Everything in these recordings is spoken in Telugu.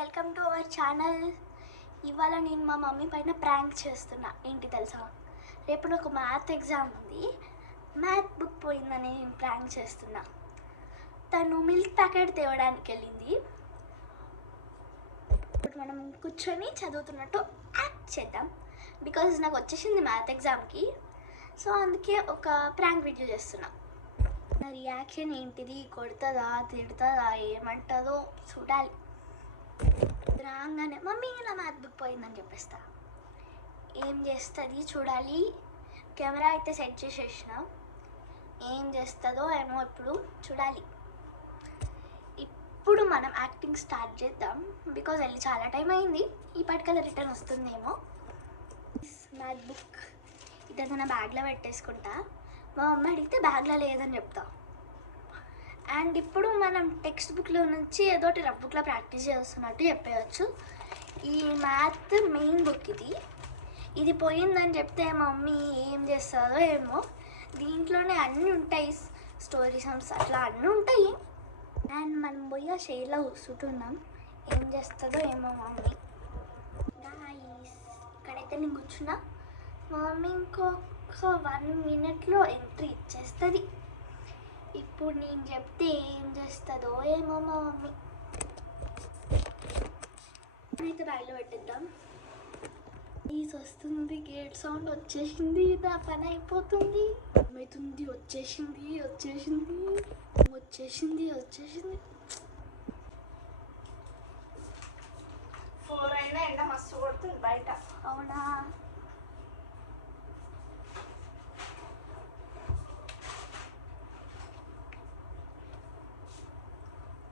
Welcome to our channel. ఇవాళ నేను మా మమ్మీ పైన ప్రాంక్ చేస్తున్నా. ఏంటి తెలుసా, రేపు నాకు మ్యాథ్ ఎగ్జామ్ ఉంది. మ్యాథ్ బుక్ పోయిందని నేను ప్రాంక్ చేస్తున్నా. తను మిల్క్ ప్యాకెట్ తేవడానికి వెళ్ళింది. ఇప్పుడు మనం కూర్చొని చదువుతున్నట్టు యాక్ట్ చేద్దాం. బికాజ్ నాకు వచ్చేసింది మ్యాథ్ ఎగ్జామ్కి. సో అందుకే ఒక ప్రాంక్ వీడియో చేస్తున్నా. నా రియాక్షన్ ఏంటిది, కొడుతుందా, తిడుతుందా, ఏమంటుందో చూడాలి. రాగానే మమ్మీ నా మ్యాథ్ బుక్ పోయిందని చెప్పేస్తా. ఏం చేస్తుంది చూడాలి. కెమెరా అయితే సెట్ చేసేసిన, ఏం చేస్తుందో ఏమో ఇప్పుడు చూడాలి. ఇప్పుడు మనం యాక్టింగ్ స్టార్ట్ చేద్దాం. బికాజ్ వెళ్ళి చాలా టైం అయింది. ఈ పాటికల్లా రిటర్న్ వస్తుందేమో. మ్యాథ్ బుక్ ఇదంతా నా బ్యాగ్లో పెట్టేసుకుంటా. మా మమ్మీ అడిగితే బ్యాగ్లో లేదని చెప్తా. అండ్ ఇప్పుడు మనం టెక్స్ట్ బుక్లో నుంచి ఏదోటి రఫ్ బుక్లో ప్రాక్టీస్ చేస్తున్నట్టు చెప్పేయచ్చు. ఈ మ్యాథ్ మెయిన్ బుక్ ఇది పోయిందని చెప్తే మమ్మీ ఏం చేస్తుందో ఏమో. దీంట్లోనే అన్నీ ఉంటాయి, స్టోరీ సమ్స్ అట్లా అన్నీ ఉంటాయి. అండ్ మనం పోయి ఆ షేర్లో కూర్చుంటున్నాం. ఏం చేస్తుందో ఏమో మమ్మీ. ఇక్కడైతే నేను కూర్చున్నా. మమ్మీ ఇంకొక 1 minute ఎంట్రీ ఇచ్చేస్తుంది. ఇప్పుడు నేను చెప్తే ఏం చేస్తుందో ఏమో మా మమ్మీ. అయితే బ్యాగ్లో పెట్టిద్దాం. ప్లీజ్ వస్తుంది, గేట్ సౌండ్ వచ్చేసింది, నా పని అయిపోతుంది. ఏమవుతుంది, వచ్చేసింది వచ్చేసింది వచ్చేసింది వచ్చేసింది. 4 అయినా ఎండ మస్తు కొడుతుంది బయట. అవునా,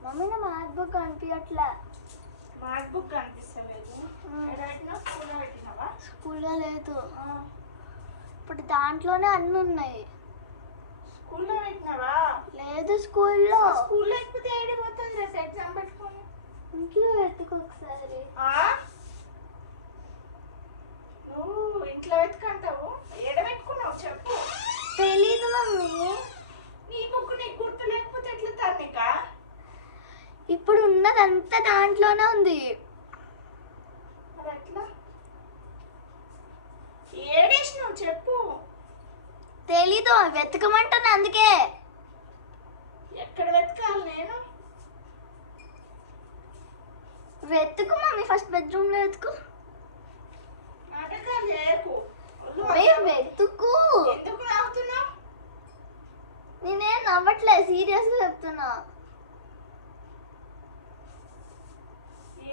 మమ్మీ నా మ్యాథ్ బుక్ కనిపించట్లే. మ్యాథ్ బుక్ కనిపిస్తలేదు. స్కూల్లో పెట్టినావా? స్కూల్లో లేదు. ఇప్పుడు దాంట్లోనే అన్నీ ఉన్నాయి. స్కూల్లో పెట్టినావా? లేదు స్కూల్లో. స్కూల్లో ఎక్కితే ఏడిపోతుంది రేపు ఎగ్జామ్ పెట్టుకొని. ఇంట్లో వెతుకు ఒకసారి. నువ్వు ఇంట్లో వెతుకంటావు, ఏడ పెట్టుకున్నావు చెప్పు. తెలీదు మమ్మీ. నీ బుక్ నీకు గుర్తు లేకపోతే ఎట్లా తన్నిక? ఇప్పుడు ఉన్నదంతా దాంట్లోనే ఉంది. మరి ఎట్లా ఏడేసినావు చెప్పు. తెలీదు, వెతకమంటున్నా అందుకే. ఎక్కడ వెతకాలి నేను? వెతుకు మమ్మీ, ఫస్ట్ బెడ్రూమ్లో వెతుకు. నాటకాలు చేయకు. వెతుకు. ఎందుకు నవ్వుతున్నావు? నేనేం నవ్వట్లే, సీరియస్గా చెప్తున్నా.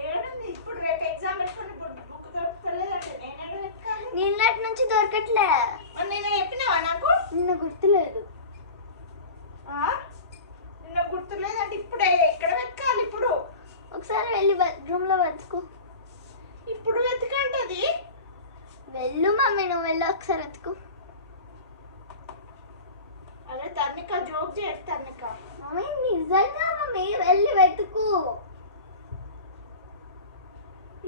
ఏడుంది ఇప్పుడు? రేపు ఎగ్జామ్ పెట్టుకొని బుక్ దొరుకుతలేదంటే నేను వెతకాలి. నిన్నటి నుంచి దొరకట్లే. నేను చెప్పినావా నాకు? నిన్న గుర్తులేదు. నిన్న గుర్తులేదంటే ఇప్పుడే ఎక్కడ వెతకాలి? ఇప్పుడు ఒకసారి వెళ్ళి బెడ్రూమ్లో వెతుకు. ఇప్పుడు వెతకంటది. వెళ్ళు మమ్మీ, నువ్వు వెళ్ళి ఒకసారి వెతుకు. అదే తన్నిక జోక్ చేయకు తన్నిక. మమ్మీ నిజంగా మమ్మీ, వెళ్ళి వెతుకు.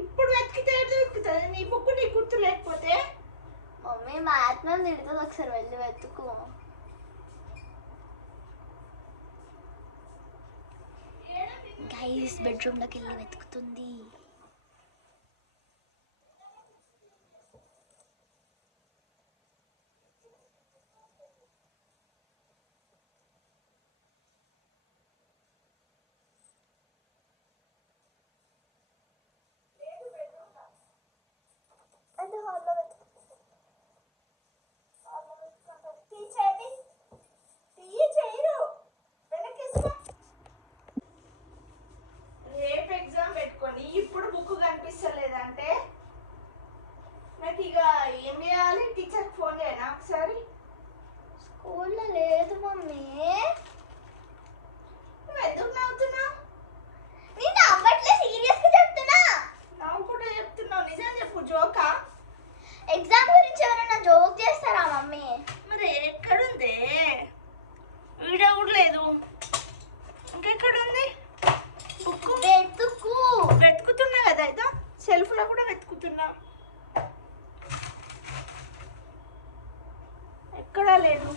ఇప్పుడు వెతికితే దొరుకుతుంది. నీ బుక్ నీ గుర్తు లేకపోతే మమ్మీ మ్యాథ్ మ్యామ్ తిడుతుంది, ఒకసారి వెళ్ళి వెతుకు. గైస్ బెడ్రూమ్లోకి వెళ్ళి వెతుకుతుంది. రేపు ఎగ్జామ్ పెట్టుకొని ఇప్పుడు బుక్ కనిపిస్తలేదంటే నాకు ఇక ఏం చేయాలి? టీచర్కి ఫోన్ చేయనా ఒకసారి? స్కూల్లో లేదు మమ్మీ. నువ్వు ఎందుకు నవ్వుతున్నావు? నేను అవ్వట్లే, సీరియస్గా చెప్తున్నా. నవ్వు కూడా చెప్తున్నావు. నిజం చెప్పు, జోకా? ఎగ్జామ్ గురించి ఎవరైనా జోక్ చేస్తారా మమ్మీ? మరి ఎక్కడుంది? వీడియో కూడా లేదు. ఇంకెక్కడుంది బుక్? వెతుకు. వెతుకుతున్నా కదా, ఇదో సెల్ఫ్లో కూడా వెతుకుతున్నా. ఎక్కడా లేదు.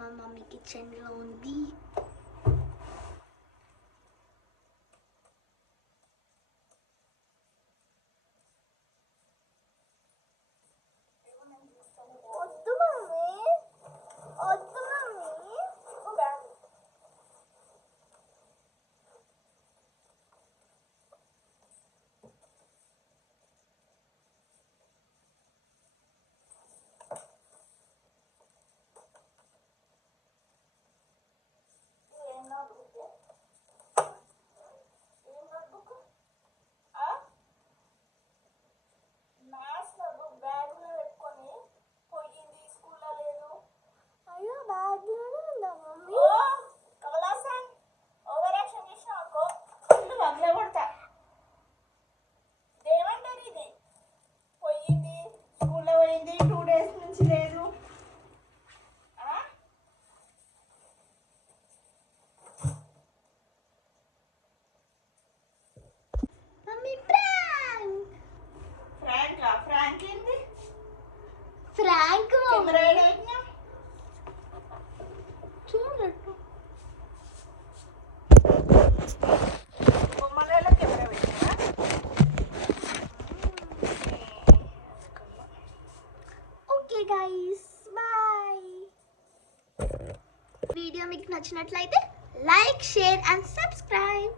మా మమ్మీ కిచెన్లో ఉంది. వద్దు మమ్మీ, వద్దు మమ్మీ. అయ్యో బ్యాగ్లోనే ఉందా మమ్మీ? కొడతా ఏమంటారు ఇది? పోయింది, స్కూల్లో పోయింది, 2 days నుంచి లేదు. Mummy prank. ఫ్రాంక్ ఏంది? ప్రాంక్ కెమెరా ఏడైనా చూడట్టు. బొమ్మలలో కెమెరా పెట్టినా. Okay guys, bye. వీడియో మీకు నచ్చినట్లయితే లైక్, షేర్ అండ్ సబ్స్క్రైబ్.